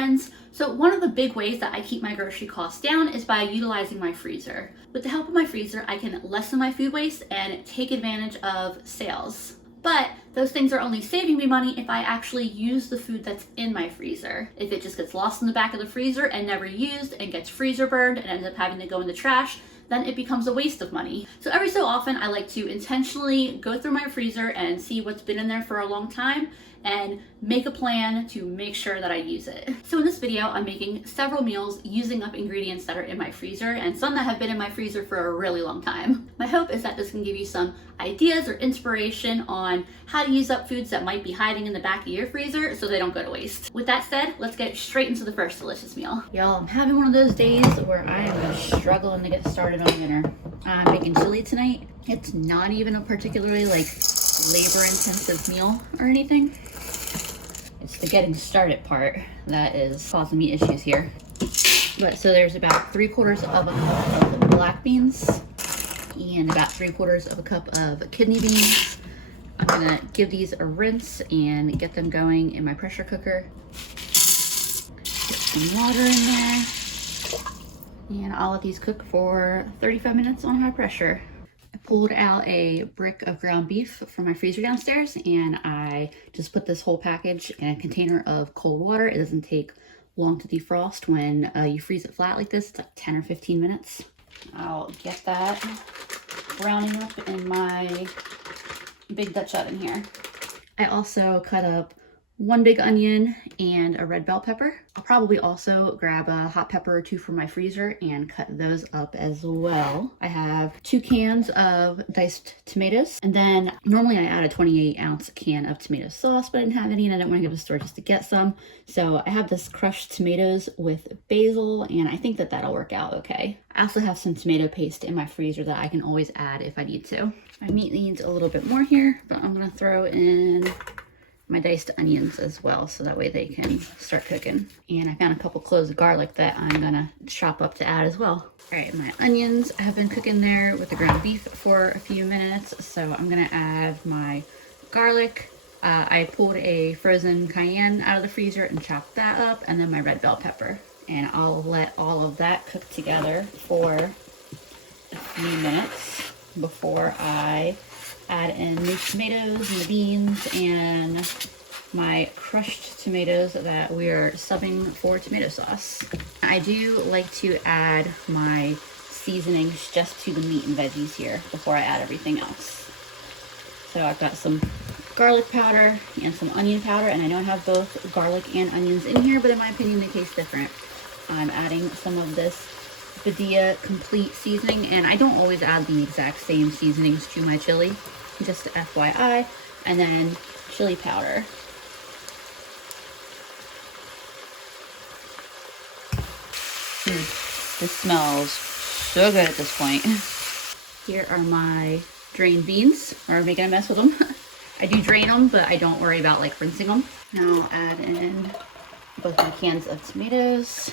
friends. So one of the big ways that I keep my grocery costs down is by utilizing my freezer. With the help of my freezer, I can lessen my food waste and take advantage of sales. But those things are only saving me money if I actually use the food that's in my freezer. If it just gets lost in the back of the freezer and never used and gets freezer burned and ends up having to go in the trash, then it becomes a waste of money. So every so often I like to intentionally go through my freezer and see what's been in there for a long time and make a plan to make sure that I use it. So in this video, I'm making several meals using up ingredients that are in my freezer and some that have been in my freezer for a really long time. My hope is that this can give you some ideas or inspiration on how to use up foods that might be hiding in the back of your freezer so they don't go to waste. With that said, let's get straight into the first delicious meal. Y'all, I'm having one of those days where I am struggling to get started on dinner. I'm making chili tonight. It's not even a particularly labor-intensive meal or anything. It's the getting started part that is causing me issues here. But so there's about 3/4 of a cup of black beans and about 3/4 of a cup of kidney beans. I'm gonna give these a rinse and get them going in my pressure cooker. Get some water in there. And I'll let these cook for 35 minutes on high pressure. I pulled out a brick of ground beef from my freezer downstairs and I just put this whole package in a container of cold water. It doesn't take long to defrost when you freeze it flat like this. It's like 10 or 15 minutes. I'll get that browning up in my big Dutch oven here. I also cut up 1 big onion and a red bell pepper. I'll probably also grab a hot pepper or 2 from my freezer and cut those up as well. I have 2 cans of diced tomatoes, and then normally I add a 28-ounce can of tomato sauce, but I didn't have any and I didn't want to go to the store just to get some. So I have this crushed tomatoes with basil, and I think that that'll work out okay. I also have some tomato paste in my freezer that I can always add if I need to. My meat needs a little bit more here, but I'm gonna throw in my diced onions as well, so that way they can start cooking. And I found a couple cloves of garlic that I'm gonna chop up to add as well. All right, my onions have been cooking there with the ground beef for a few minutes, so I'm gonna add my garlic. I pulled a frozen cayenne out of the freezer and chopped that up, and then my red bell pepper. And I'll let all of that cook together for a few minutes before I add in the tomatoes and the beans and my crushed tomatoes that we are subbing for tomato sauce. I do like to add my seasonings just to the meat and veggies here before I add everything else. So I've got some garlic powder and some onion powder, and I know I have both garlic and onions in here, but in my opinion they taste different. I'm adding some of this Badia complete seasoning, and I don't always add the exact same seasonings to my chili, just FYI, and then chili powder. This smells so good at this point. Here are my drained beans, or making a mess with them. I do drain them, but I don't worry about rinsing them. Now I'll add in both my cans of tomatoes.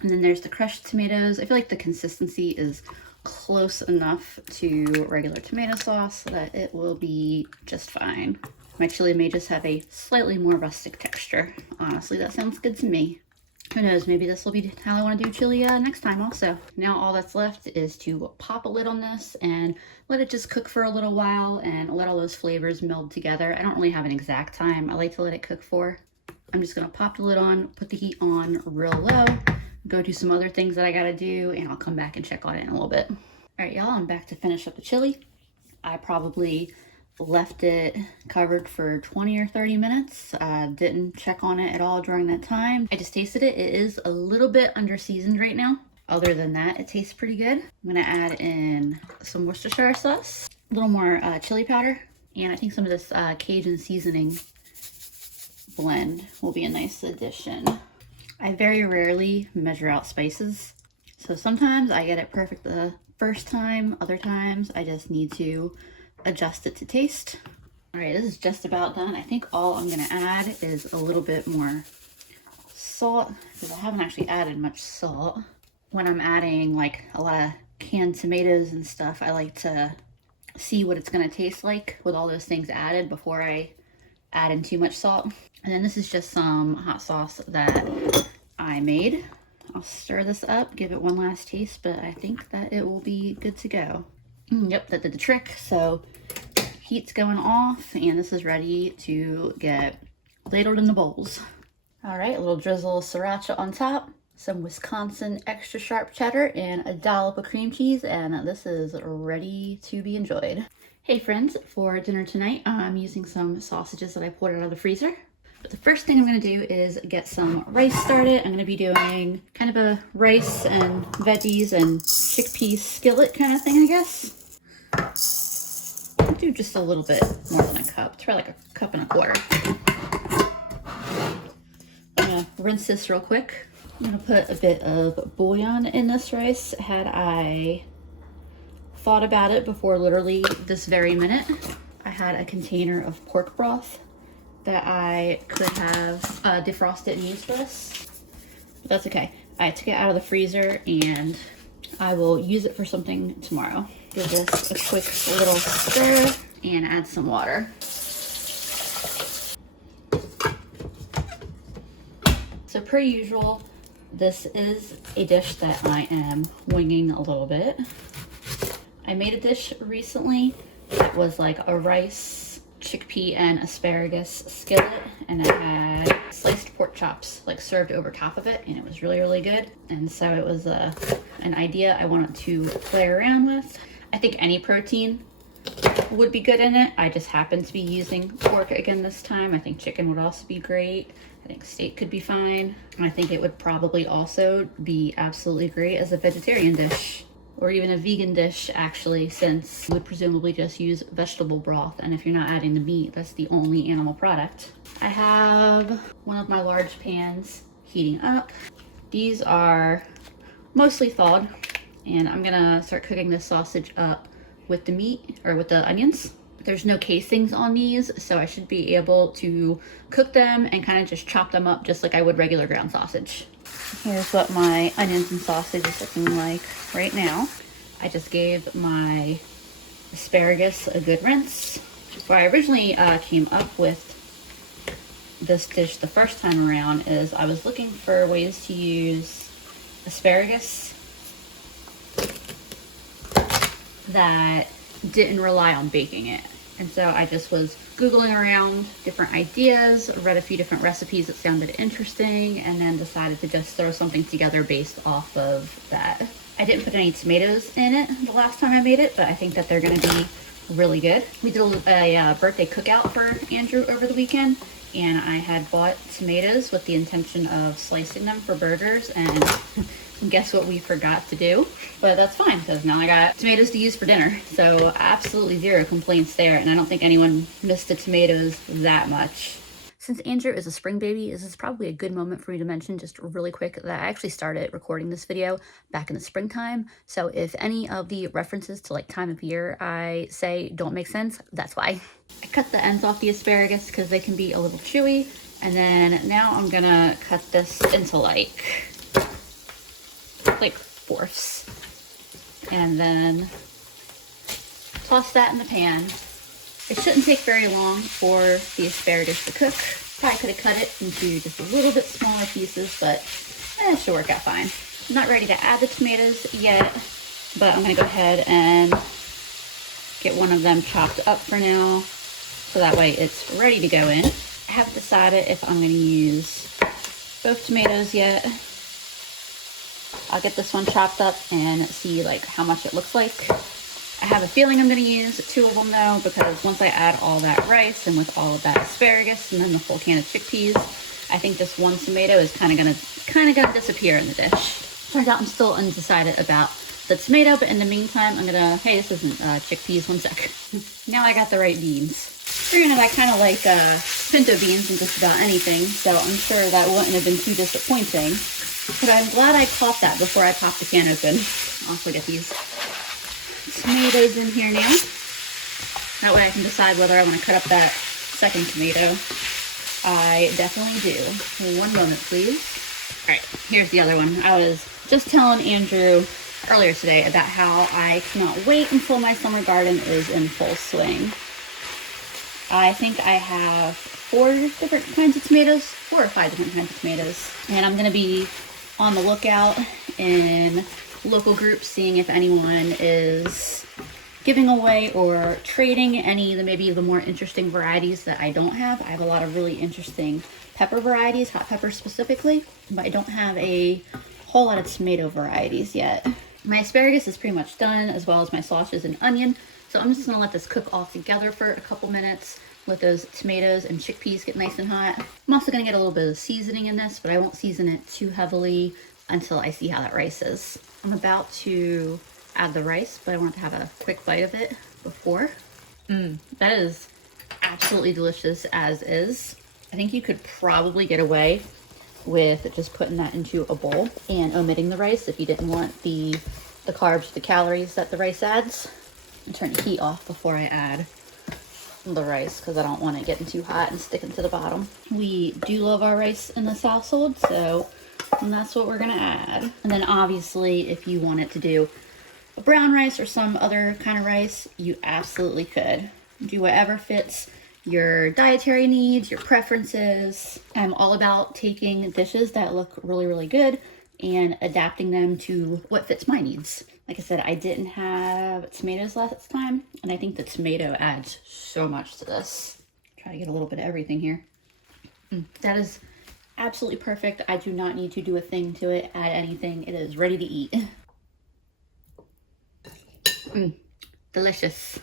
And then there's the crushed tomatoes. I feel like the consistency is close enough to regular tomato sauce so that it will be just fine. My chili may just have a slightly more rustic texture. Honestly, that sounds good to me. Who knows, maybe this will be how I want to do chili next time also. Now all that's left is to pop a lid on this and let it just cook for a little while and let all those flavors meld together. I don't really have an exact time I like to let it cook for. I'm just gonna pop the lid on, put the heat on real low, go do some other things that I gotta do, and I'll come back and check on it in a little bit. All right, y'all, I'm back to finish up the chili. I probably left it covered for 20 or 30 minutes. Didn't check on it at all during that time. I just tasted it. It is a little bit under seasoned right now. Other than that, it tastes pretty good. I'm gonna add in some Worcestershire sauce, a little more chili powder, and I think some of this Cajun seasoning blend will be a nice addition. I very rarely measure out spices, so sometimes I get it perfect the first time, other times I just need to adjust it to taste. All right, this is just about done. I think all I'm gonna add is a little bit more salt, because I haven't actually added much salt. When I'm adding a lot of canned tomatoes and stuff, I like to see what it's gonna taste like with all those things added before I add in too much salt. And then this is just some hot sauce that I made. I'll stir this up, give it one last taste, but I think that it will be good to go. Yep, that did the trick. So heat's going off and this is ready to get ladled into bowls. All right, a little drizzle of sriracha on top, some Wisconsin extra sharp cheddar, and a dollop of cream cheese, and this is ready to be enjoyed. Hey friends, for dinner tonight, I'm using some sausages that I pulled out of the freezer. But the first thing I'm gonna do is get some rice started. I'm gonna be doing kind of a rice and veggies and chickpea skillet kind of thing, I guess. I'll do just a little bit more than a cup. Try like a cup and a quarter. I'm gonna rinse this real quick. I'm gonna put a bit of bouillon in this rice. Had I thought about it before literally this very minute, I had a container of pork broth that I could have defrosted and used for this. But that's okay. I took it out of the freezer and I will use it for something tomorrow. Give this a quick little stir and add some water. So per usual, this is a dish that I am winging a little bit. I made a dish recently that was like a rice, chickpea, and asparagus skillet, and it had sliced pork chops like served over top of it, and it was really, really good. And so it was an idea I wanted to play around with. I think any protein would be good in it. I just happened to be using pork again this time. I think chicken would also be great. I think steak could be fine. And I think it would probably also be absolutely great as a vegetarian dish, or even a vegan dish actually, since you would presumably just use vegetable broth, and if you're not adding the meat, that's the only animal product. I have one of my large pans heating up. These are mostly thawed, and I'm gonna start cooking this sausage up with the meat, or with the onions. There's no casings on these, so I should be able to cook them and kind of just chop them up just like I would regular ground sausage. Here's what my onions and sausage is looking like right now. I just gave my asparagus a good rinse. Where I originally came up with this dish the first time around is I was looking for ways to use asparagus that didn't rely on baking it. And so I just was Googling around different ideas, read a few different recipes that sounded interesting, and then decided to just throw something together based off of that. I didn't put any tomatoes in it the last time I made it, but I think that they're gonna be really good. We did a birthday cookout for Andrew over the weekend, and I had bought tomatoes with the intention of slicing them for burgers, and guess what we forgot to do? But that's fine, because now I got tomatoes to use for dinner. So absolutely zero complaints there, and I don't think anyone missed the tomatoes that much. Since Andrew is a spring baby, this is probably a good moment for me to mention just really quick that I actually started recording this video back in the springtime. So if any of the references to like time of year I say don't make sense, that's why. I cut the ends off the asparagus because they can be a little chewy. And then now I'm gonna cut this into like fourths, and then toss that in the pan. It shouldn't take very long for the asparagus to cook. Probably could have cut it into just a little bit smaller pieces, but it should work out fine. I'm not ready to add the tomatoes yet, but I'm gonna go ahead and get one of them chopped up for now, so that way it's ready to go in. I haven't decided if I'm gonna use both tomatoes yet. I'll get this one chopped up and see like how much it looks like. I have a feeling I'm gonna use two of them though, because once I add all that rice and with all of that asparagus and then the full can of chickpeas, I think this one tomato is kind of gonna disappear in the dish. Turns out I'm still undecided about the tomato, but in the meantime, I'm gonna, hey, this isn't chickpeas, one sec. Now I got the right beans. Granted, I kind of like pinto beans in just about anything, so I'm sure that wouldn't have been too disappointing. But I'm glad I caught that before I popped the can open. I'll also get these tomatoes in here now. That way I can decide whether I want to cut up that second tomato. I definitely do. One moment, please. All right, here's the other one. I was just telling Andrew earlier today about how I cannot wait until my summer garden is in full swing. I think I have 4 or 5 different kinds of tomatoes. And I'm gonna be on the lookout in local groups, seeing if anyone is giving away or trading any of the maybe the more interesting varieties that I don't have. I have a lot of really interesting pepper varieties, hot peppers specifically, but I don't have a whole lot of tomato varieties yet. My asparagus is pretty much done, as well as my sausages and onion. So I'm just gonna let this cook all together for a couple minutes, let those tomatoes and chickpeas get nice and hot. I'm also gonna get a little bit of seasoning in this, but I won't season it too heavily until I see how that rice is. I'm about to add the rice, but I want to have a quick bite of it before. That is absolutely delicious as is. I think you could probably get away with just putting that into a bowl and omitting the rice if you didn't want the carbs, the calories that the rice adds. And turn the heat off before I add the rice because I don't want it getting too hot and sticking to the bottom. We do love our rice in this household, so that's what we're gonna add. And then obviously if you wanted to do a brown rice or some other kind of rice, you absolutely could. Do whatever fits your dietary needs, your preferences. I'm all about taking dishes that look really, really good and adapting them to what fits my needs. Like I said, I didn't have tomatoes last time, and I think the tomato adds so much to this. Try to get a little bit of everything here. That is absolutely perfect. I do not need to do a thing to it, add anything. It is ready to eat. Delicious.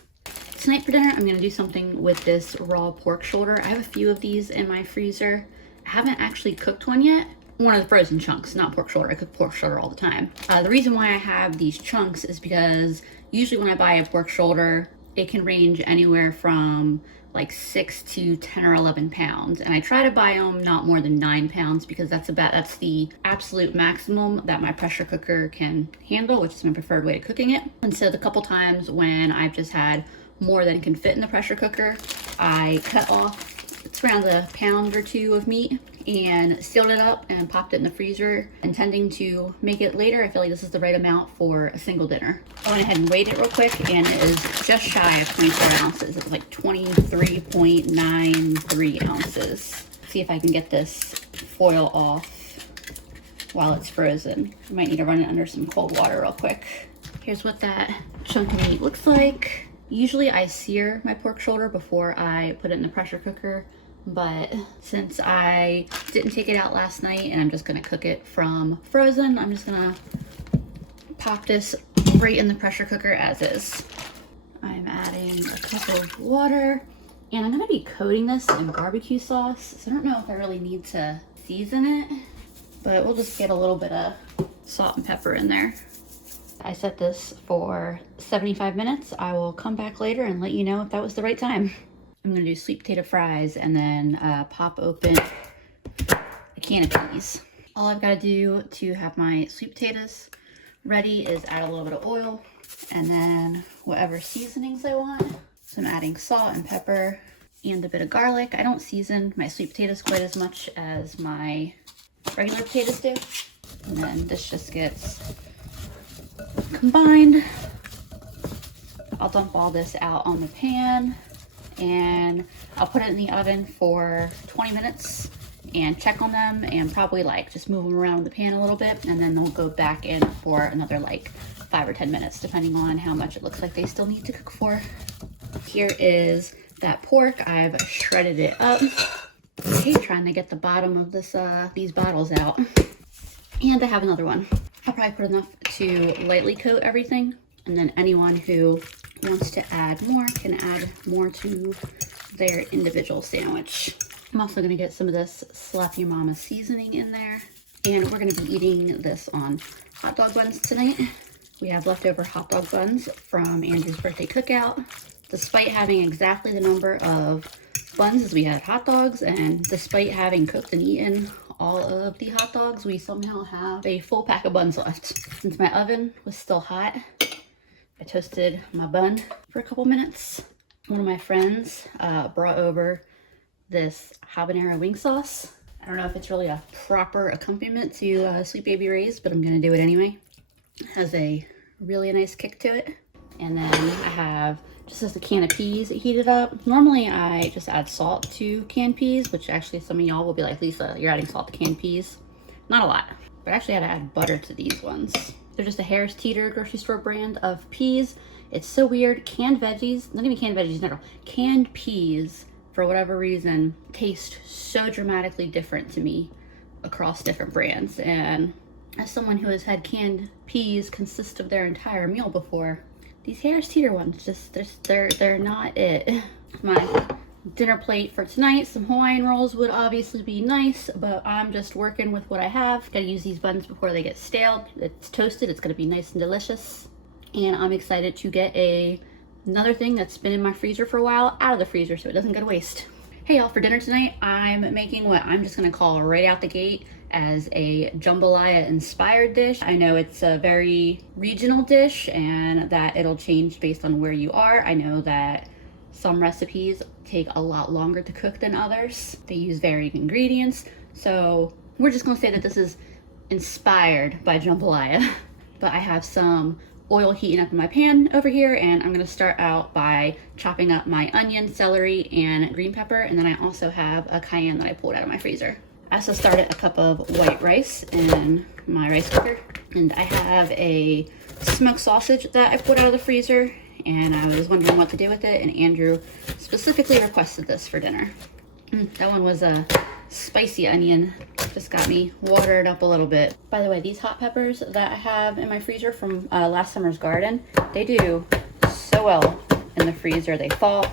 Tonight for dinner, I'm gonna do something with this raw pork shoulder. I have a few of these in my freezer. I haven't actually cooked one yet. One of the frozen chunks, not pork shoulder. I cook pork shoulder all the time. The reason why I have these chunks is because usually when I buy a pork shoulder, it can range anywhere from like 6 to 10 or 11 pounds. And I try to buy them not more than 9 pounds because that's the absolute maximum that my pressure cooker can handle, which is my preferred way of cooking it. And so the couple times when I've just had more than can fit in the pressure cooker, I cut off, it's around a pound or 2 of meat, and sealed it up and popped it in the freezer, intending to make it later. I feel like this is the right amount for a single dinner. I went ahead and weighed it real quick, and it is just shy of 24 ounces. It's like 23.93 ounces. See if I can get this foil off while it's frozen. I might need to run it under some cold water real quick. Here's what that chunk of meat looks like. Usually I sear my pork shoulder before I put it in the pressure cooker, but since I didn't take it out last night and I'm just gonna cook it from frozen, I'm just gonna pop this right in the pressure cooker as is. I'm adding a cup of water, and I'm gonna be coating this in barbecue sauce. So I don't know if I really need to season it, but we'll just get a little bit of salt and pepper in there. I set this for 75 minutes. I will come back later and let you know if that was the right time. I'm gonna do sweet potato fries and then pop open a can of peas. All I've gotta do to have my sweet potatoes ready is add a little bit of oil and then whatever seasonings I want. So I'm adding salt and pepper and a bit of garlic. I don't season my sweet potatoes quite as much as my regular potatoes do. And then this just gets combined. I'll dump all this out on the pan and I'll put it in the oven for 20 minutes and check on them and probably like just move them around the pan a little bit, and then they'll go back in for another like 5 or 10 minutes depending on how much it looks like they still need to cook for. Here is that pork. I've shredded it up. I hate trying to get the bottom of this these bottles out. And I have another one. I'll probably put enough to lightly coat everything, and then anyone who wants to add more can add more to their individual sandwich. I'm also gonna get some of this Slap Your Mama seasoning in there, and we're gonna be eating this on hot dog buns tonight. We have leftover hot dog buns from Andrew's birthday cookout. Despite having exactly the number of buns as we had hot dogs, and despite having cooked and eaten all of the hot dogs, we somehow have a full pack of buns left. Since my oven was still hot, I toasted my bun for a couple minutes. One of my friends brought over this habanero wing sauce. I don't know if it's really a proper accompaniment to Sweet Baby Ray's, but I'm gonna do it anyway. It has a really nice kick to it. And then I have Just as a can of peas heated up. Normally I just add salt to canned peas, which actually some of y'all will be like, Lisa, you're adding salt to canned peas. Not a lot, but I actually had to add butter to these ones. They're just a Harris Teeter grocery store brand of peas. It's so weird. Canned veggies, not even canned veggies in general, canned peas, for whatever reason, taste so dramatically different to me across different brands. And as someone who has had canned peas consist of their entire meal before, these Harris Teeter ones, they're not it. My dinner plate for tonight, some Hawaiian rolls would obviously be nice, but I'm just working with what I have. Gotta use these buns before they get stale. It's toasted, it's gonna be nice and delicious. And I'm excited to get another thing that's been in my freezer for a while out of the freezer so it doesn't go to waste. Hey y'all, for dinner tonight, I'm making what I'm just gonna call right out the gate as a jambalaya inspired dish. I know it's a very regional dish and that it'll change based on where you are. I know that some recipes take a lot longer to cook than others. They use varying ingredients. So we're just gonna say that this is inspired by jambalaya. But I have some oil heating up in my pan over here, and I'm gonna start out by chopping up my onion, celery, and green pepper. And then I also have a cayenne that I pulled out of my freezer. I also started a cup of white rice in my rice cooker, and I have a smoked sausage that I pulled out of the freezer, and I was wondering what to do with it, and Andrew specifically requested this for dinner. That one was a spicy onion, just got me watered up a little bit. By the way, these hot peppers that I have in my freezer from last summer's garden, they do so well in the freezer. They thaw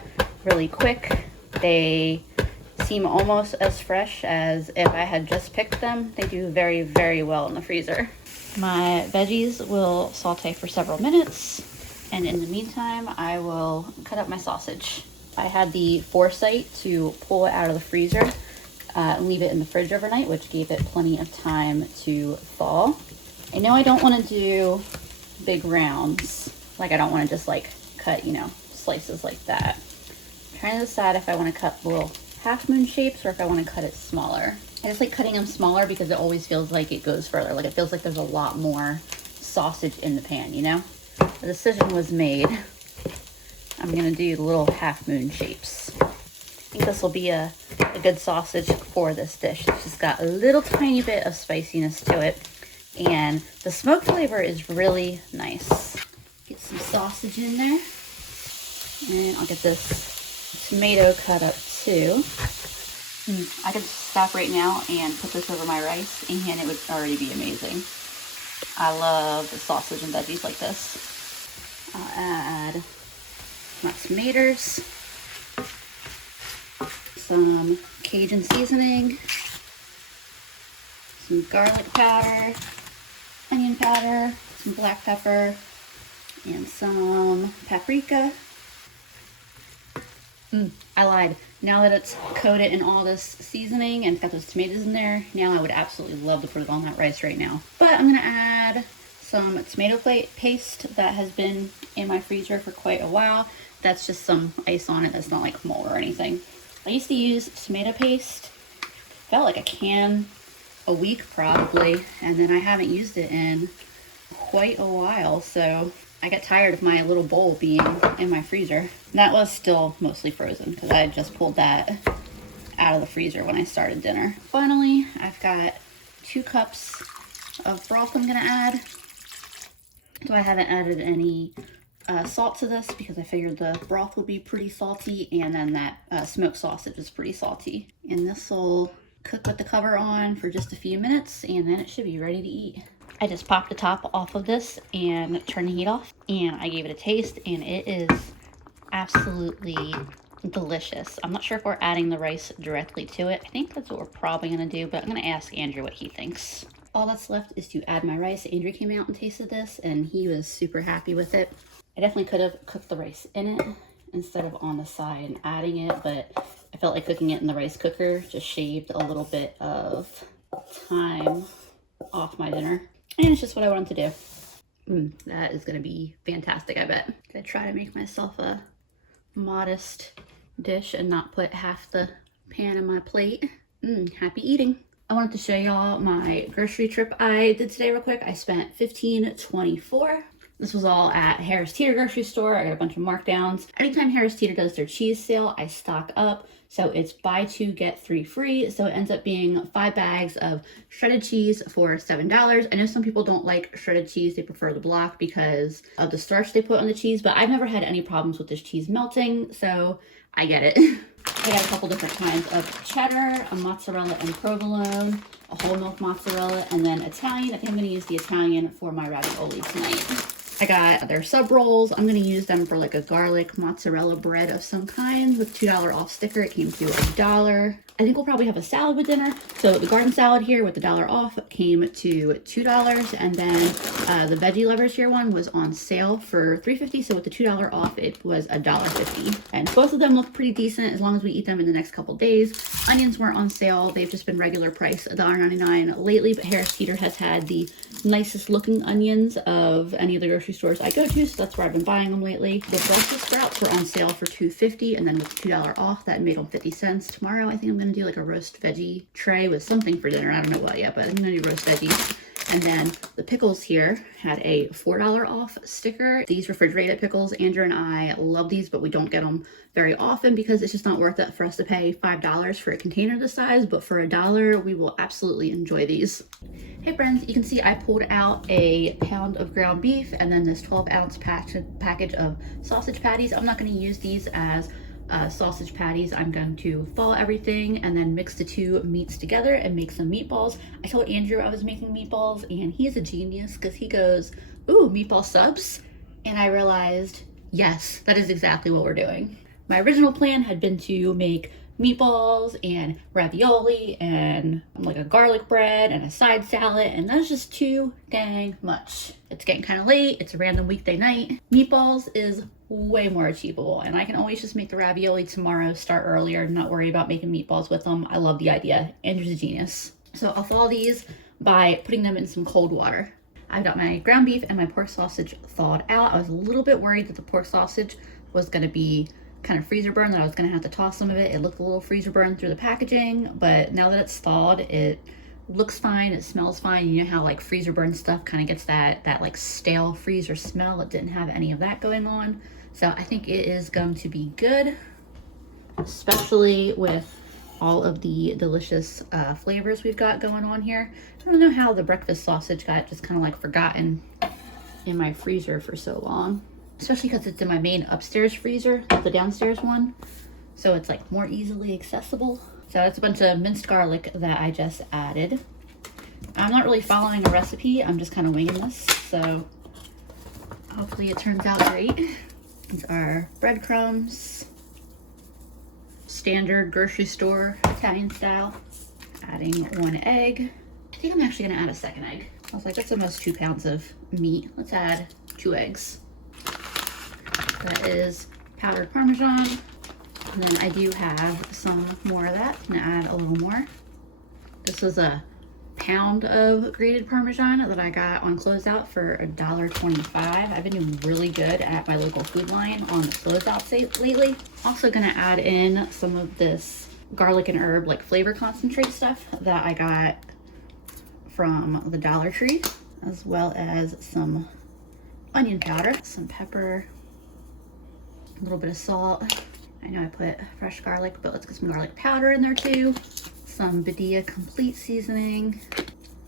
really quick. They seem almost as fresh as if I had just picked them. They do very, very well in the freezer. My veggies will saute for several minutes, and in the meantime, I will cut up my sausage. I had the foresight to pull it out of the freezer and leave it in the fridge overnight, which gave it plenty of time to thaw. I know I don't want to do big rounds. Like, I don't want to just like cut, slices like that. I'm trying to decide if I want to cut little half moon shapes or if I want to cut it smaller. I just like cutting them smaller because it always feels like it goes further. Like, it feels like there's a lot more sausage in the pan, The decision was made. I'm gonna do the little half moon shapes. I think this will be a good sausage for this dish. It's just got a little tiny bit of spiciness to it, and the smoked flavor is really nice. Get some sausage in there, and I'll get this tomato cut up too. I could stop right now and put this over my rice, and it would already be amazing. I love the sausage and veggies like this. I'll add my tomatoes, some Cajun seasoning, some garlic powder, onion powder, some black pepper, and some paprika. I lied. Now that it's coated in all this seasoning and it's got those tomatoes in there, now I would absolutely love to put it on that rice right now. But I'm gonna add some tomato paste that has been in my freezer for quite a while. That's just some ice on it. That's not like mold or anything. I used to use tomato paste, felt like a can a week probably, and then I haven't used it in quite a while, so I got tired of my little bowl being in my freezer. That was still mostly frozen because I had just pulled that out of the freezer when I started dinner. Finally, I've got 2 cups of broth I'm gonna add. So I haven't added any salt to this because I figured the broth would be pretty salty, and then that smoked sausage is pretty salty. And this will cook with the cover on for just a few minutes, and then it should be ready to eat. I just popped the top off of this and turned the heat off, and I gave it a taste, and it is absolutely delicious. I'm not sure if we're adding the rice directly to it. I think that's what we're probably gonna do, but I'm gonna ask Andrew what he thinks. All that's left is to add my rice. Andrew came out and tasted this, and he was super happy with it. I definitely could have cooked the rice in it instead of on the side and adding it, but I felt like cooking it in the rice cooker just shaved a little bit of time off my dinner. And it's just what I wanted to do. That is gonna be fantastic, I bet. I try to make myself a modest dish and not put half the pan in my plate. Happy eating. I wanted to show y'all my grocery trip I did today real quick. I spent $15.24. This was all at Harris Teeter grocery store. I got a bunch of markdowns. Anytime Harris Teeter does their cheese sale, I stock up. So it's buy two, get three free. So it ends up being 5 bags of shredded cheese for $7. I know some people don't like shredded cheese. They prefer the block because of the starch they put on the cheese, but I've never had any problems with this cheese melting, so I get it. I got a couple different kinds of cheddar, a mozzarella and provolone, a whole milk mozzarella, and then Italian. I think I'm going to use the Italian for my ravioli tonight. I got their sub rolls. I'm going to use them for like a garlic mozzarella bread of some kind with $2 off sticker. It came to $1. I think we'll probably have a salad with dinner. So the garden salad here with the $1 off came to $2. And then the veggie lovers here one was on sale for $3.50. So with the $2 off, it was $1.50. And both of them look pretty decent as long as we eat them in the next couple days. Onions weren't on sale. They've just been regular price, $1.99 lately. But Harris Teeter has had the nicest looking onions of any of the grocery stores I go to, so that's where I've been buying them lately. The Brussels sprouts were on sale for $2.50, and then with $2 off, that made them 50 cents. Tomorrow, I think I'm going to do like a roast veggie tray with something for dinner. I don't know what yet, but I'm going to do roast veggies. And then the pickles here had a $4 off sticker. These refrigerated pickles, Andrew and I love these, but we don't get them very often because it's just not worth it for us to pay $5 for a container this size. But for $1, we will absolutely enjoy these. Hey friends, you can see I pulled out a pound of ground beef and then this 12-ounce package of sausage patties. I'm not going to use these as sausage patties. I'm going to thaw everything and then mix the two meats together and make some meatballs. I told Andrew I was making meatballs and he's a genius because he goes, ooh, meatball subs? And I realized, yes, that is exactly what we're doing. My original plan had been to make meatballs and ravioli and like a garlic bread and a side salad, and that's just too dang much. It's getting kind of late. It's a random weekday night. Meatballs is way more achievable, and I can always just make the ravioli tomorrow, start earlier, not worry about making meatballs with them. I love the idea. Andrew's a genius. So I'll thaw these by putting them in some cold water. I've got my ground beef and my pork sausage thawed out. I was a little bit worried that the pork sausage was going to be kind of freezer burn, that I was going to have to toss some of it. It looked a little freezer burn through the packaging, but now that it's thawed, it looks fine, it smells fine. You know how like freezer burn stuff kind of gets that like stale freezer smell? It didn't have any of that going on. So I think it is going to be good, especially with all of the delicious flavors we've got going on here. I don't know how the breakfast sausage got just kind of like forgotten in my freezer for so long, especially because it's in my main upstairs freezer, the downstairs one. So it's like more easily accessible. So it's a bunch of minced garlic that I just added. I'm not really following a recipe. I'm just kind of winging this. So hopefully it turns out great. These are breadcrumbs, standard grocery store, Italian style. Adding 1 egg. I think I'm actually gonna add a second egg. I was like, that's almost 2 pounds of meat. Let's add 2 eggs. That is powdered Parmesan. And then I do have some more of that. I'm gonna add a little more. This was a pound of grated Parmesan that I got on closeout for $1.25. I've been doing really good at my local Food Line on the closeouts lately. Also gonna add in some of this garlic and herb like flavor concentrate stuff that I got from the Dollar Tree, as well as some onion powder, some pepper, a little bit of salt. I know I put fresh garlic, but let's get some garlic powder in there too. Some Badia complete seasoning,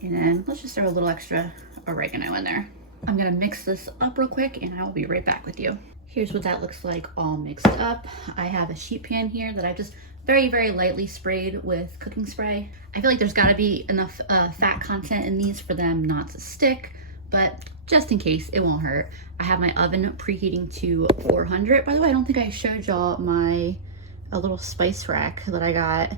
and then let's just throw a little extra oregano in there. I'm gonna mix this up real quick and I will be right back with you. Here's what that looks like all mixed up. I have a sheet pan here that I just very, very lightly sprayed with cooking spray. I feel like there's gotta be enough fat content in these for them not to stick, but just in case, it won't hurt. I have my oven preheating to 400. By the way, I don't think I showed y'all my little spice rack that I got.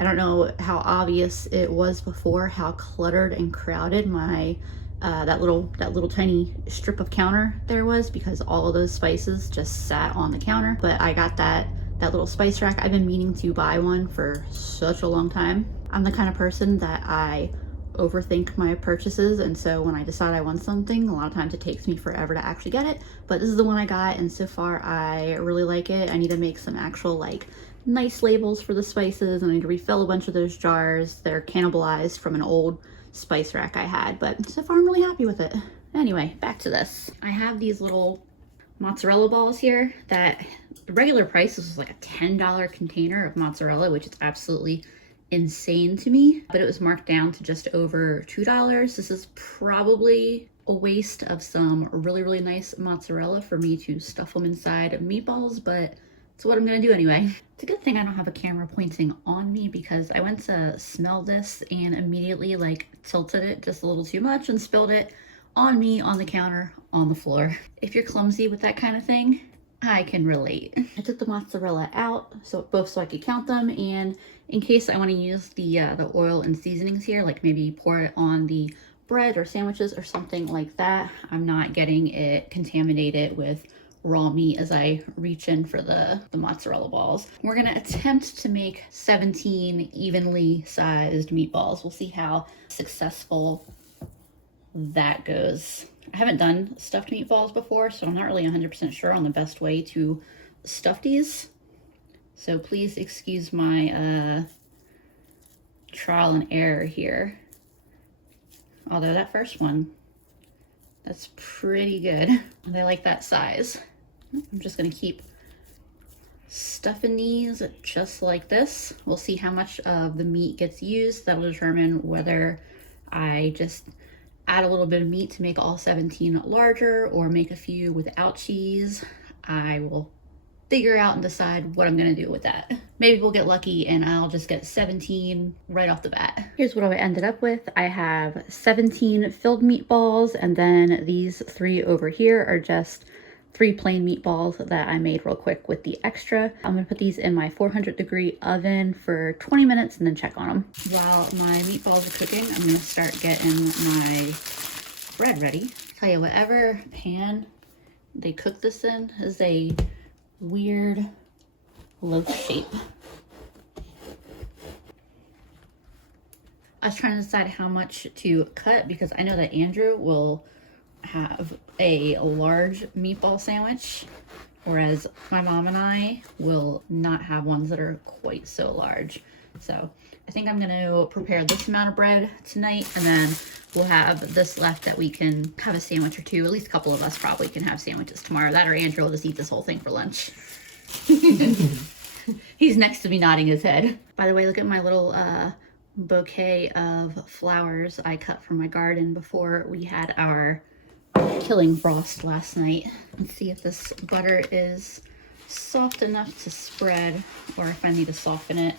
I don't know how obvious it was before how cluttered and crowded my that little tiny strip of counter there was, because all of those spices just sat on the counter. But I got that little spice rack. I've been meaning to buy one for such a long time. I'm the kind of person that I overthink my purchases, and so when I decide I want something, a lot of times it takes me forever to actually get it. But this is the one I got, and so far I really like it. I need to make some actual like nice labels for the spices, and I need to refill a bunch of those jars that are cannibalized from an old spice rack I had, but so far I'm really happy with it. Anyway, back to this. I have these little mozzarella balls here that the regular price was like a $10 container of mozzarella, which is absolutely insane to me, but it was marked down to just over $2. This is probably a waste of some really nice mozzarella for me to stuff them inside of meatballs, but it's what I'm gonna do anyway. It's a good thing I don't have a camera pointing on me, because I went to smell this and immediately like tilted it just a little too much and spilled it on me, on the counter, on the floor. If you're clumsy with that kind of thing, I can relate. I took the mozzarella out so I could count them, and in case I want to use the oil and seasonings here, like maybe pour it on the bread or sandwiches or something like that, I'm not getting it contaminated with raw meat as I reach in for the mozzarella balls. We're gonna attempt to make 17 evenly sized meatballs. We'll see how successful that goes. I haven't done stuffed meatballs before, so I'm not really 100% sure on the best way to stuff these. So please excuse my trial and error here. Although that first one, that's pretty good. They like that size. I'm just gonna keep stuffing these just like this. We'll see how much of the meat gets used. That'll determine whether I just add a little bit of meat to make all 17 larger or make a few without cheese. I will figure out and decide what I'm gonna do with that. Maybe we'll get lucky and I'll just get 17 right off the bat. Here's what I ended up with. I have 17 filled meatballs, and then these 3 over here are just 3 plain meatballs that I made real quick with the extra. I'm gonna put these in my 400-degree oven for 20 minutes and then check on them. While my meatballs are cooking, I'm gonna start getting my bread ready. Tell you, whatever pan they cook this in is a weird loaf shape. I was trying to decide how much to cut, because I know that Andrew will have a large meatball sandwich, whereas my mom and I will not have ones that are quite so large. So I think I'm gonna prepare this amount of bread tonight, and then we'll have this left that we can have a sandwich or two. At least a couple of us probably can have sandwiches tomorrow. That or Andrew will just eat this whole thing for lunch. He's next to me nodding his head. By the way, look at my little bouquet of flowers I cut from my garden before we had our killing frost last night. Let's see if this butter is soft enough to spread, or if I need to soften it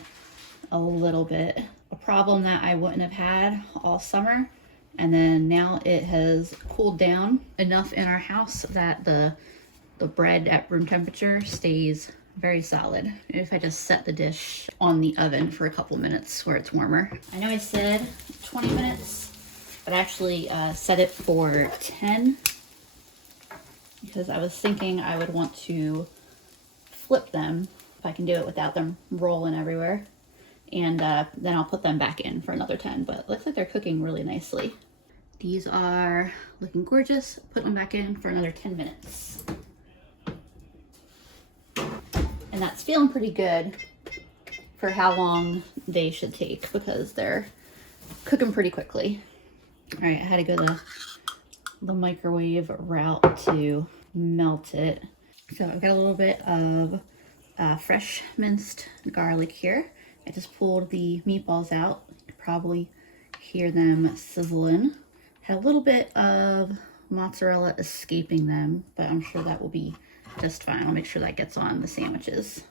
a little bit. A problem that I wouldn't have had all summer, and then now it has cooled down enough in our house that the bread at room temperature stays very solid. Maybe if I just set the dish on the oven for a couple minutes where it's warmer. I know I said 20 minutes, but I actually set it for 10, because I was thinking I would want to flip them if I can do it without them rolling everywhere. And then I'll put them back in for another 10, but it looks like they're cooking really nicely. These are looking gorgeous. Put them back in for another 10 minutes. And that's feeling pretty good for how long they should take, because they're cooking pretty quickly. All right, I had to go the microwave route to melt it. So I've got a little bit of fresh minced garlic here. I just pulled the meatballs out. You can probably hear them sizzling. Had a little bit of mozzarella escaping them, but I'm sure that will be just fine. I'll make sure that gets on the sandwiches.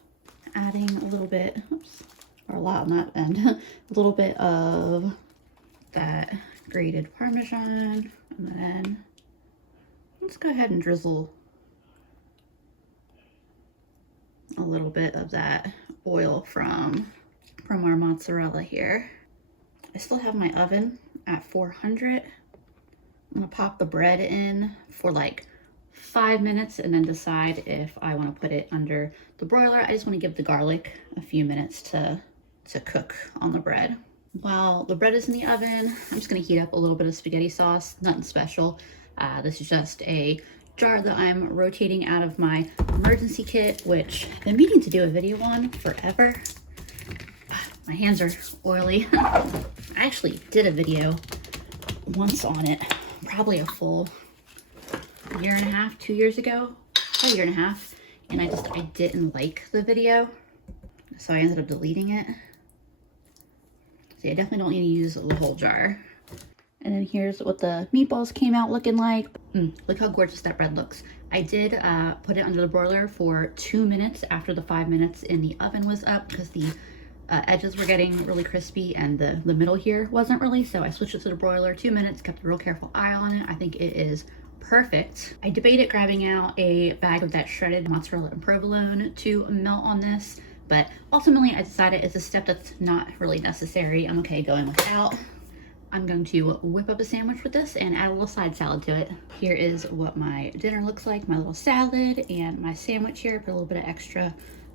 Adding a little bit, oops, or a lot on that end, a little bit of that grated Parmesan, and then let's go ahead and drizzle a little bit of that oil from our mozzarella here. I still have my oven at 400. I'm gonna pop the bread in for like 5 minutes and then decide if I want to put it under the broiler. I just want to give the garlic a few minutes to cook on the bread. While the bread is in the oven, I'm just going to heat up a little bit of spaghetti sauce. Nothing special. This is just a jar that I'm rotating out of my emergency kit, which I've been meaning to do a video on forever. My hands are oily. I actually did a video once on it, probably a full a year and a half, 2 years ago, about a year and a half, and I didn't like the video, so I ended up deleting it. So I definitely don't need to use the whole jar. And then here's what the meatballs came out looking like. Look how gorgeous that bread looks. I did put it under the broiler for 2 minutes after the 5 minutes in the oven was up, because the edges were getting really crispy and the middle here wasn't really. So I switched it to the broiler, 2 minutes, kept a real careful eye on it. I think it is perfect. I debated grabbing out a bag of that shredded mozzarella and provolone to melt on this, but ultimately I decided it's a step that's not really necessary. I'm okay going without. I'm going to whip up a sandwich with this and add a little side salad to it. Here is what my dinner looks like, my little salad and my sandwich here. Put a little bit of extra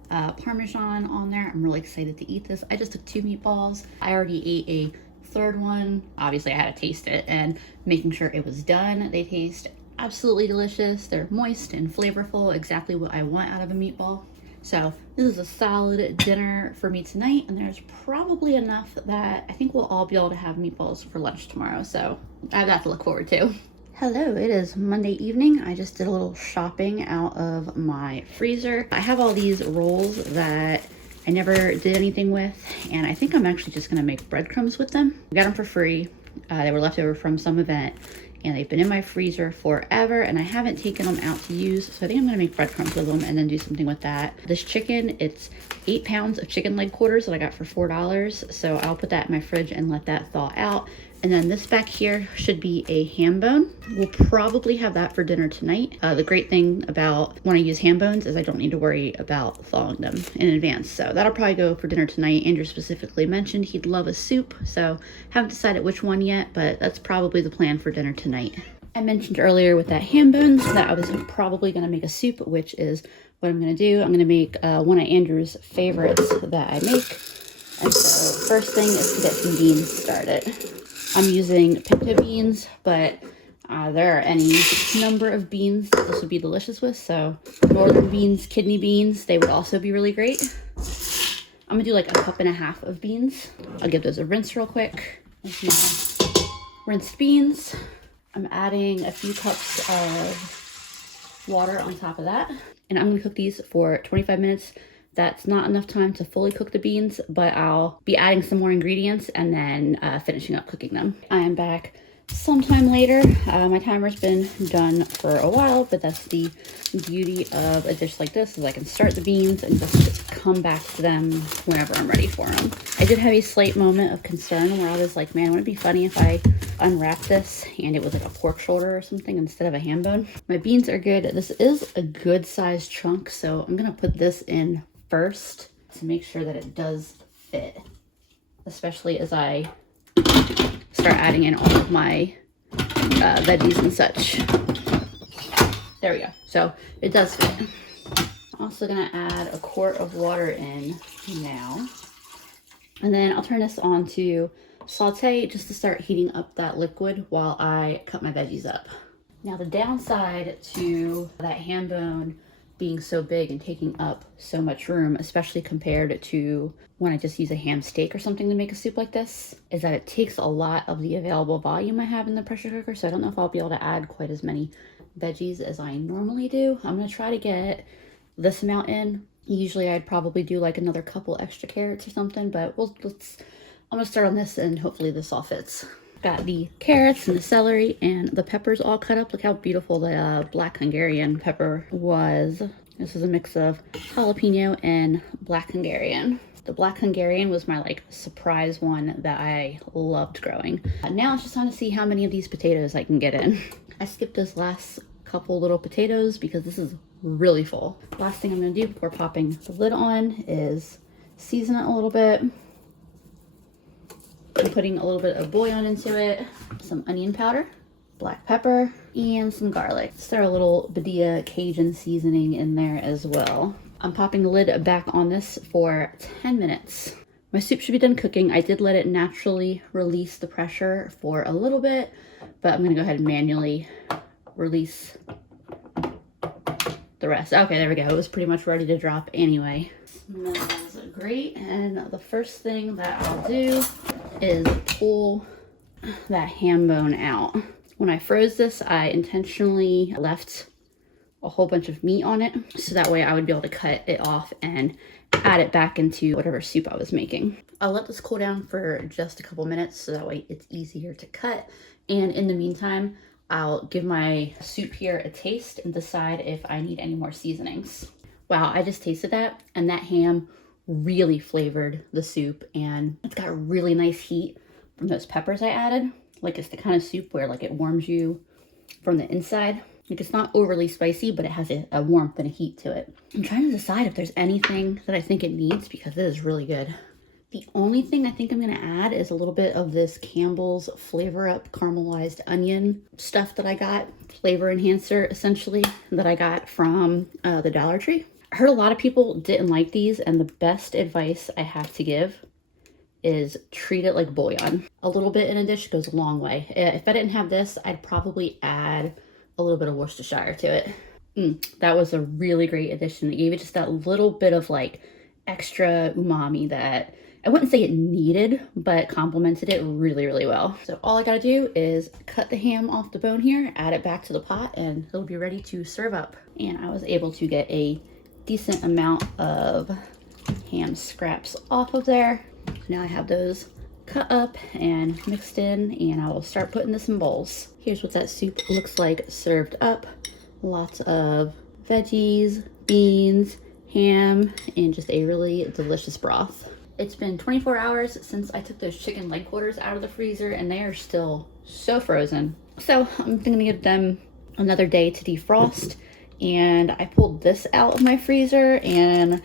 Parmesan on there. I'm really excited to eat this. I just took 2 meatballs. I already ate a third one. Obviously I had to taste it and making sure it was done. They taste absolutely delicious. They're moist and flavorful, exactly what I want out of a meatball. So this is a solid dinner for me tonight, and there's probably enough that I think we'll all be able to have meatballs for lunch tomorrow. So I have that to look forward to. Hello, it is Monday evening. I just did a little shopping out of my freezer. I have all these rolls that I never did anything with, and I think I'm actually just gonna make breadcrumbs with them. I got them for free. They were left over from some event, and they've been in my freezer forever, and I haven't taken them out to use, so I think I'm gonna make breadcrumbs with them and then do something with that. This chicken, it's 8 pounds of chicken leg quarters that I got for $4, so I'll put that in my fridge and let that thaw out. And then this back here should be a ham bone. We'll probably have that for dinner tonight. The great thing about when I use ham bones is I don't need to worry about thawing them in advance. So that'll probably go for dinner tonight. Andrew specifically mentioned he'd love a soup, so haven't decided which one yet, but that's probably the plan for dinner tonight. I mentioned earlier with that ham bones that I was probably gonna make a soup, which is what I'm gonna do. I'm gonna make one of Andrew's favorites that I make. And so first thing is to get some beans started. I'm using pinto beans, but there are any number of beans that this would be delicious with. So northern beans, kidney beans, they would also be really great. I'm gonna do like 1.5 cups of beans. I'll give those a rinse real quick. There's my rinsed beans. I'm adding a few cups of water on top of that. And I'm gonna cook these for 25 minutes. That's not enough time to fully cook the beans, but I'll be adding some more ingredients and then finishing up cooking them. I am back sometime later. My timer's been done for a while, but that's the beauty of a dish like this, is I can start the beans and just come back to them whenever I'm ready for them. I did have a slight moment of concern where I was like, man, wouldn't it be funny if I unwrapped this and it was like a pork shoulder or something instead of a ham bone? My beans are good. This is a good sized chunk, so I'm gonna put this in first to make sure that it does fit, especially as I start adding in all of my veggies and such. There we go. So it does fit. I'm also gonna add 1 quart of water in now, and then I'll turn this on to saute just to start heating up that liquid while I cut my veggies up. Now the downside to that ham bone being so big and taking up so much room, especially compared to when I just use a ham steak or something to make a soup like this, is that it takes a lot of the available volume I have in the pressure cooker. So I don't know if I'll be able to add quite as many veggies as I normally do. I'm gonna try to get this amount in. Usually I'd probably do like another couple extra carrots or something, but I'm gonna start on this and hopefully this all fits. Got the carrots and the celery and the peppers all cut up. Look how beautiful the black Hungarian pepper was. This is a mix of jalapeno and black Hungarian. The black Hungarian was my like surprise one that I loved growing. Now it's just time to see how many of these potatoes I can get in. I skipped this last couple little potatoes because this is really full. Last thing I'm gonna do before popping the lid on is season it a little bit. I'm putting a little bit of bouillon into it, some onion powder, black pepper, and some garlic. Just throw a little Badia Cajun seasoning in there as well. I'm popping the lid back on this for 10 minutes. My soup should be done cooking. I did let it naturally release the pressure for a little bit, but I'm gonna go ahead and manually release the rest. Okay, there we go. It was pretty much ready to drop anyway. Smells great, and the first thing that I'll do is pull that ham bone out. When I froze this, I intentionally left a whole bunch of meat on it, so that way I would be able to cut it off and add it back into whatever soup I was making. I'll let this cool down for just a couple minutes so that way it's easier to cut. And in the meantime, I'll give my soup here a taste and decide if I need any more seasonings. Wow, I just tasted that, and that ham really flavored the soup, and it's got really nice heat from those peppers I added. Like, it's the kind of soup where like it warms you from the inside. Like, it's not overly spicy, but it has a warmth and a heat to it. I'm trying to decide if there's anything that I think it needs because it is really good. The only thing I think I'm gonna add is a little bit of this Campbell's Flavor Up caramelized onion stuff that I got, flavor enhancer essentially, that I got from the Dollar Tree. I heard a lot of people didn't like these, and the best advice I have to give is treat it like bouillon. A little bit in a dish goes a long way. If I didn't have this, I'd probably add a little bit of Worcestershire to it. That was a really great addition. It gave it just that little bit of like extra umami that I wouldn't say it needed, but complemented it really, really well. So all I gotta do is cut the ham off the bone here, add it back to the pot, and it'll be ready to serve up. And I was able to get a decent amount of ham scraps off of there. So now I have those cut up and mixed in, and I will start putting this in bowls. Here's what that soup looks like served up. Lots of veggies, beans, ham, and just a really delicious broth. It's been 24 hours since I took those chicken leg quarters out of the freezer, and they are still so frozen. So I'm gonna give them another day to defrost. And I pulled this out of my freezer, and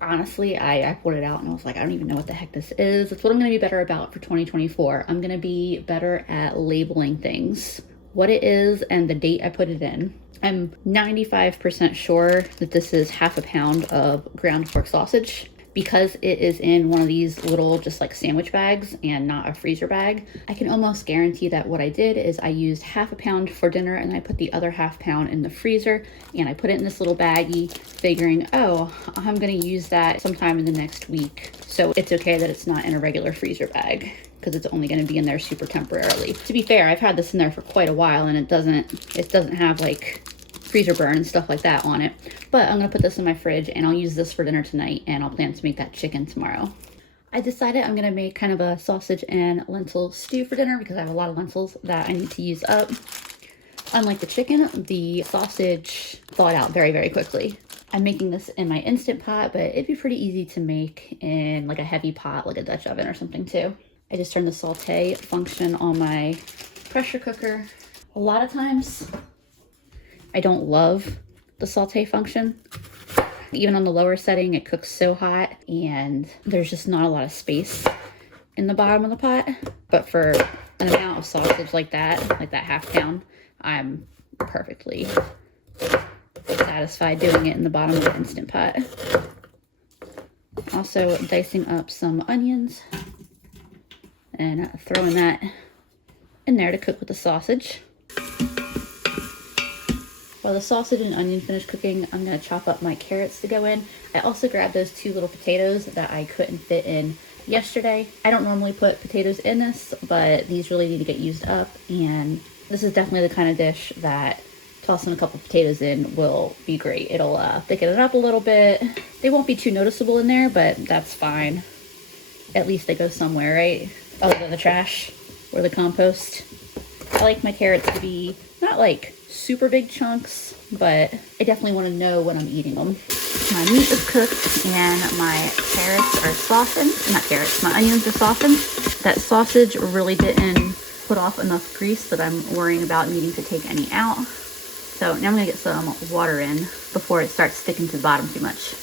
honestly, I pulled it out and I was like, I don't even know what the heck this is. It's what I'm gonna be better about for 2024. I'm gonna be better at labeling things, what it is and the date I put it in. I'm 95% sure that this is half a pound of ground pork sausage. Because it is in one of these little just like sandwich bags and not a freezer bag, I can almost guarantee that what I did is I used half a pound for dinner and I put the other half pound in the freezer, and I put it in this little baggie figuring, oh, I'm gonna use that sometime in the next week. So it's okay that it's not in a regular freezer bag because it's only gonna be in there super temporarily. To be fair, I've had this in there for quite a while and it doesn't have like freezer burn and stuff like that on it. But I'm gonna put this in my fridge and I'll use this for dinner tonight, and I'll plan to make that chicken tomorrow. I decided I'm gonna make kind of a sausage and lentil stew for dinner because I have a lot of lentils that I need to use up. Unlike the chicken, the sausage thawed out very, very quickly. I'm making this in my Instant Pot, but it'd be pretty easy to make in like a heavy pot, like a Dutch oven or something too. I just turned the saute function on my pressure cooker. A lot of times, I don't love the saute function. Even on the lower setting, it cooks so hot and there's just not a lot of space in the bottom of the pot. But for an amount of sausage like that half pound, I'm perfectly satisfied doing it in the bottom of the Instant Pot. Also dicing up some onions and throwing that in there to cook with the sausage. While the sausage and onion finish cooking, I'm going to chop up my carrots to go in. I also grabbed those 2 little potatoes that I couldn't fit in yesterday. I don't normally put potatoes in this, but these really need to get used up, and this is definitely the kind of dish that tossing a couple potatoes in will be great. It'll thicken it up a little bit. They won't be too noticeable in there, but that's fine. At least they go somewhere, right? Other than the trash or the compost. I like my carrots to be not like super big chunks, but I definitely want to know when I'm eating them. My meat is cooked and my carrots are softened. Not carrots, my onions are softened. That sausage really didn't put off enough grease that I'm worrying about needing to take any out. So now I'm gonna get some water in before it starts sticking to the bottom too much.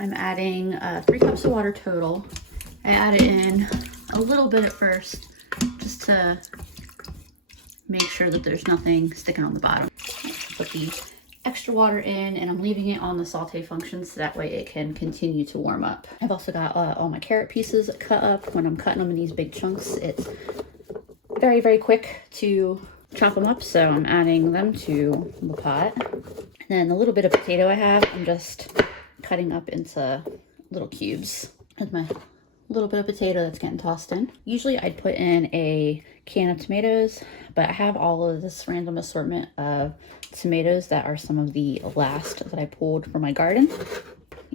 I'm adding 3 cups of water total. I added in a little bit at first just to make sure that there's nothing sticking on the bottom. Put the extra water in, and I'm leaving it on the saute function so that way it can continue to warm up. I've also got all my carrot pieces cut up. When I'm cutting them in these big chunks, it's very, very quick to chop them up, so I'm adding them to the pot. And then the little bit of potato I have, I'm just cutting up into little cubes with my little bit of potato that's getting tossed in. Usually I'd put in a can of tomatoes, but I have all of this random assortment of tomatoes that are some of the last that I pulled from my garden.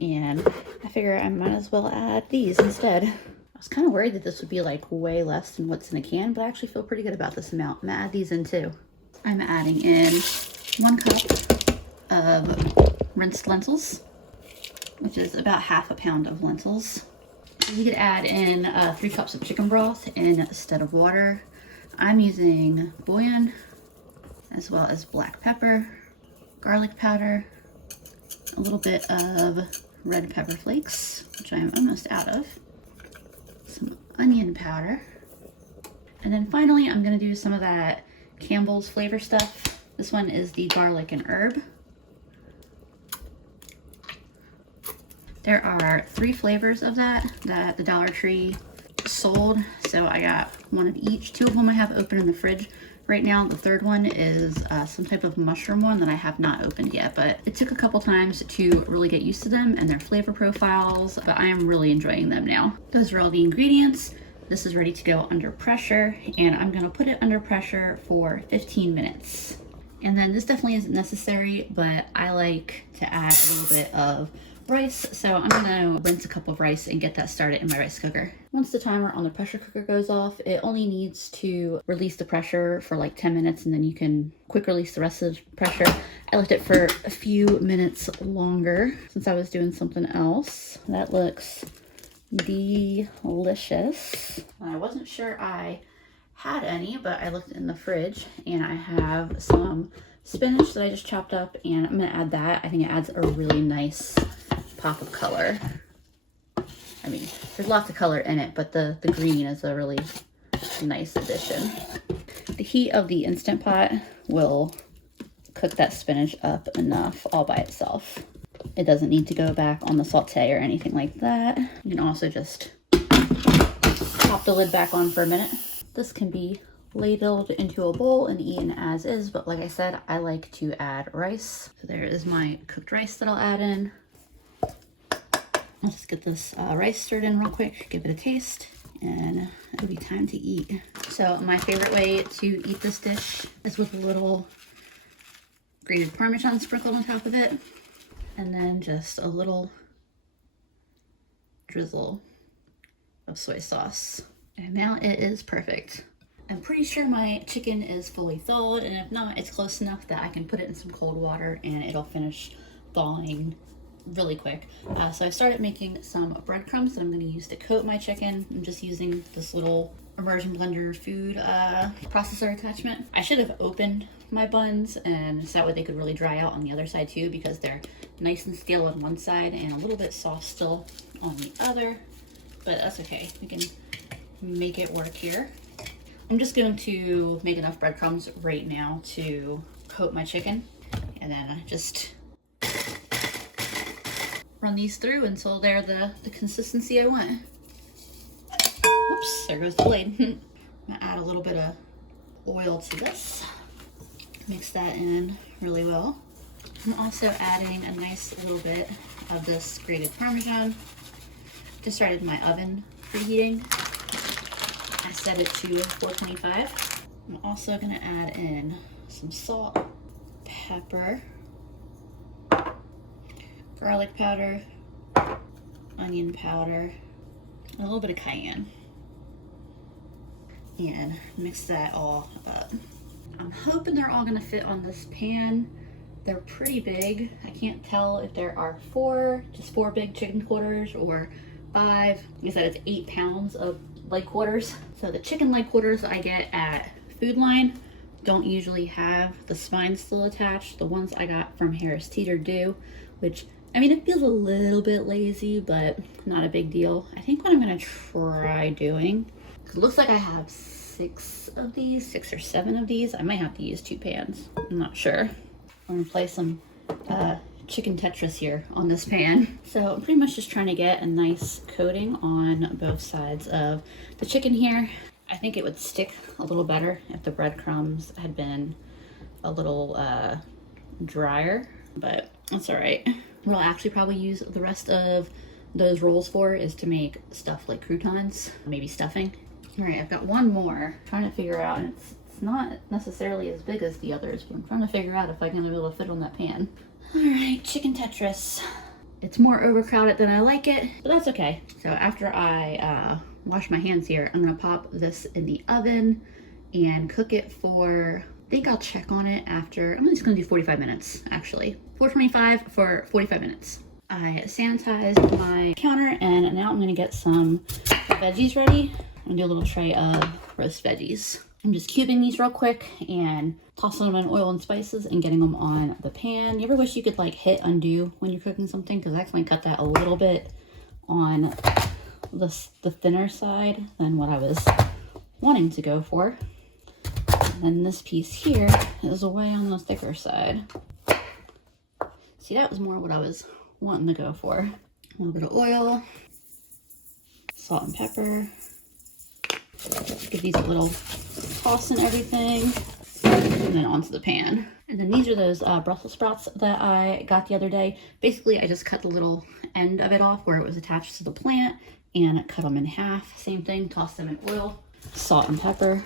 And I figure I might as well add these instead. I was kind of worried that this would be like way less than what's in a can, but I actually feel pretty good about this amount. I'm gonna add these in too. I'm adding in 1 cup of rinsed lentils, which is about half a pound of lentils. You could add in 3 cups of chicken broth instead of water. I'm using bouillon, as well as black pepper, garlic powder, a little bit of red pepper flakes, which I'm almost out of, some onion powder, and then finally I'm going to do some of that Campbell's flavor stuff. This one is the garlic and herb. There are 3 flavors of that the Dollar Tree sold, so I got 1 of each. 2 of them I have open in the fridge right now. The 3rd one is some type of mushroom one that I have not opened yet, but it took a couple times to really get used to them and their flavor profiles, but I am really enjoying them now. Those are all the ingredients. This is ready to go under pressure, and I'm gonna put it under pressure for 15 minutes. And then this definitely isn't necessary, but I like to add a little bit of rice, so I'm gonna rinse a cup of rice and get that started in my rice cooker. Once the timer on the pressure cooker goes off, it only needs to release the pressure for like 10 minutes, and then you can quick release the rest of the pressure. I left it for a few minutes longer since I was doing something else. That looks delicious. I wasn't sure I had any, but I looked in the fridge and I have some spinach that I just chopped up, and I'm gonna add that. I think it adds a really nice pop of color. I mean, there's lots of color in it, but the green is a really nice addition. The heat of the Instant Pot will cook that spinach up enough all by itself. It doesn't need to go back on the saute or anything like that. You can also just pop the lid back on for a minute. This can be ladled into a bowl and eaten as is, but like I said, I like to add rice. So there is my cooked rice that I'll add in. Let's just get this rice stirred in real quick, give it a taste, and it'll be time to eat. So my favorite way to eat this dish is with a little grated Parmesan sprinkled on top of it, and then just a little drizzle of soy sauce. And now it is perfect. I'm pretty sure my chicken is fully thawed, and if not, it's close enough that I can put it in some cold water and it'll finish thawing really quick. So I started making some breadcrumbs that I'm going to use to coat my chicken. I'm just using this little immersion blender food processor attachment. I should have opened my buns, and so that way they could really dry out on the other side too, because they're nice and stale on one side and a little bit soft still on the other, but that's okay. We can make it work here. I'm just going to make enough breadcrumbs right now to coat my chicken, and then I just run these through until they're the consistency I want. Whoops, there goes the blade. I'm gonna add a little bit of oil to this. Mix that in really well. I'm also adding a nice little bit of this grated Parmesan. Just started my oven preheating. I set it to 425. I'm also gonna add in some salt, pepper, garlic powder, onion powder, and a little bit of cayenne. And mix that all up. I'm hoping they're all gonna fit on this pan. They're pretty big. I can't tell if there are just four big chicken quarters or 5. Like I said, it's 8 pounds of leg quarters. So the chicken leg quarters I get at Food Line don't usually have the spine still attached. The ones I got from Harris Teeter do, which, I mean, it feels a little bit lazy, but not a big deal. I think what I'm gonna try doing, it looks like I have 6 of these, 6 or 7 of these. I might have to use 2 pans. I'm not sure. I'm gonna play some chicken Tetris here on this pan. So I'm pretty much just trying to get a nice coating on both sides of the chicken here. I think it would stick a little better if the breadcrumbs had been a little drier, but that's all right. What I'll actually probably use the rest of those rolls for is to make stuff like croutons, maybe stuffing, All right, I've got one more. I'm trying to figure out, and it's not necessarily as big as the others, but I'm trying to figure out if I'm gonna be able to fit on that pan. All right, chicken Tetris. It's more overcrowded than I like it, but that's okay. So after I wash my hands here, I'm gonna pop this in the oven and cook it for, I think I'll check on it after, I'm just gonna do 45 minutes, actually. 425 for 45 minutes. I sanitized my counter and now I'm gonna get some veggies ready. I'm gonna do a little tray of roast veggies. I'm just cubing these real quick and tossing them in oil and spices and getting them on the pan. You ever wish you could like hit undo when you're cooking something? Because I actually cut that a little bit on the thinner side than what I was wanting to go for. And then this piece here is way on the thicker side. See, that was more what I was wanting to go for. A little bit of oil, salt and pepper. Give these a little toss and everything, and then onto the pan. And then these are those Brussels sprouts that I got the other day. Basically, I just cut the little end of it off where it was attached to the plant and cut them in half. Same thing, toss them in oil, salt and pepper.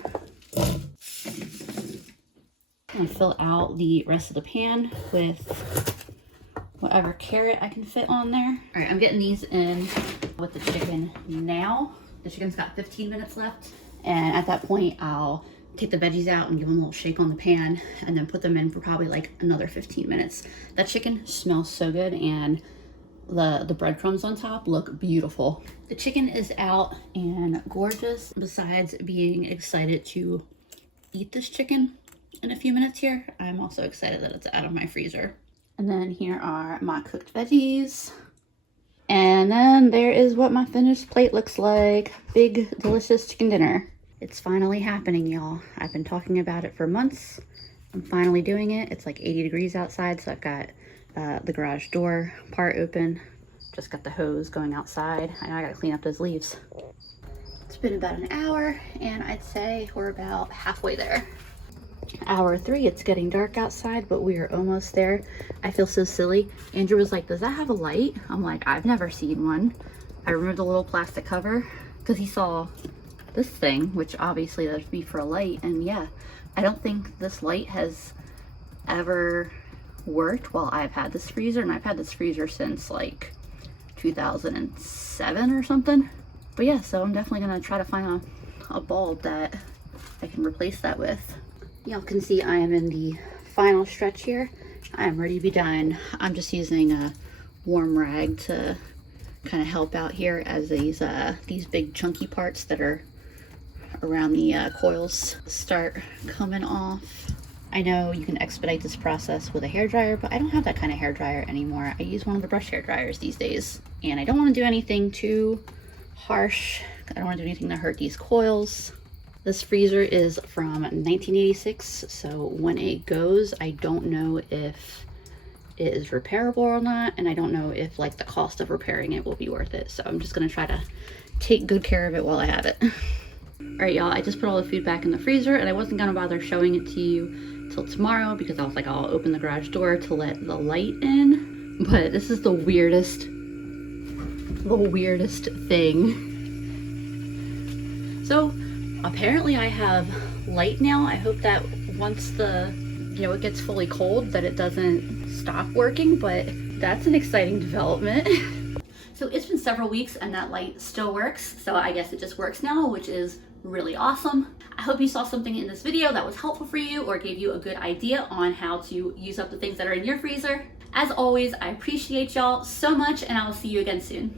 I'm gonna fill out the rest of the pan with whatever carrot I can fit on there. All right, I'm getting these in with the chicken now. The chicken's got 15 minutes left. And at that point, I'll take the veggies out and give them a little shake on the pan and then put them in for probably like another 15 minutes. That chicken smells so good and the breadcrumbs on top look beautiful. The chicken is out and gorgeous. Besides being excited to eat this chicken in a few minutes here, I'm also excited that it's out of my freezer. And then here are my cooked veggies. And then there is what my finished plate looks like. Big, delicious chicken dinner. It's finally happening, y'all. I've been talking about it for months. I'm finally doing it. It's like 80 degrees outside, so I've got the garage door part open. Just got the hose going outside. I know I gotta clean up those leaves. It's been about an hour, and I'd say we're about halfway there. Hour 3, it's getting dark outside, but we are almost there. I feel so silly. Andrew was like, does that have a light? I'm like, I've never seen one. I removed the little plastic cover because he saw this thing, which obviously that would be for a light. And yeah, I don't think this light has ever worked while I've had this freezer, and I've had this freezer since like 2007 or something. But yeah, so I'm definitely gonna try to find a bulb that I can replace that with. Y'all can see I am in the final stretch here. I am ready to be done. I'm just using a warm rag to kind of help out here as these big chunky parts that are around the coils start coming off. I know you can expedite this process with a hairdryer, but I don't have that kind of hairdryer anymore. I use one of the brush hair dryers these days, and I don't want to do anything too harsh. I don't want to do anything to hurt these coils. This freezer is from 1986, so when it goes, I don't know if it is repairable or not, and I don't know if like the cost of repairing it will be worth it. So I'm just gonna try to take good care of it while I have it. All right, y'all, I just put all the food back in the freezer, and I wasn't gonna bother showing it to you till tomorrow because I was like, I'll open the garage door to let the light in. But this is the weirdest thing. So apparently I have light now. I hope that once it gets fully cold that it doesn't stop working, but that's an exciting development. So it's been several weeks and that light still works. So I guess it just works now, which is really awesome. I hope you saw something in this video that was helpful for you or gave you a good idea on how to use up the things that are in your freezer. As always, I appreciate y'all so much, and I will see you again soon.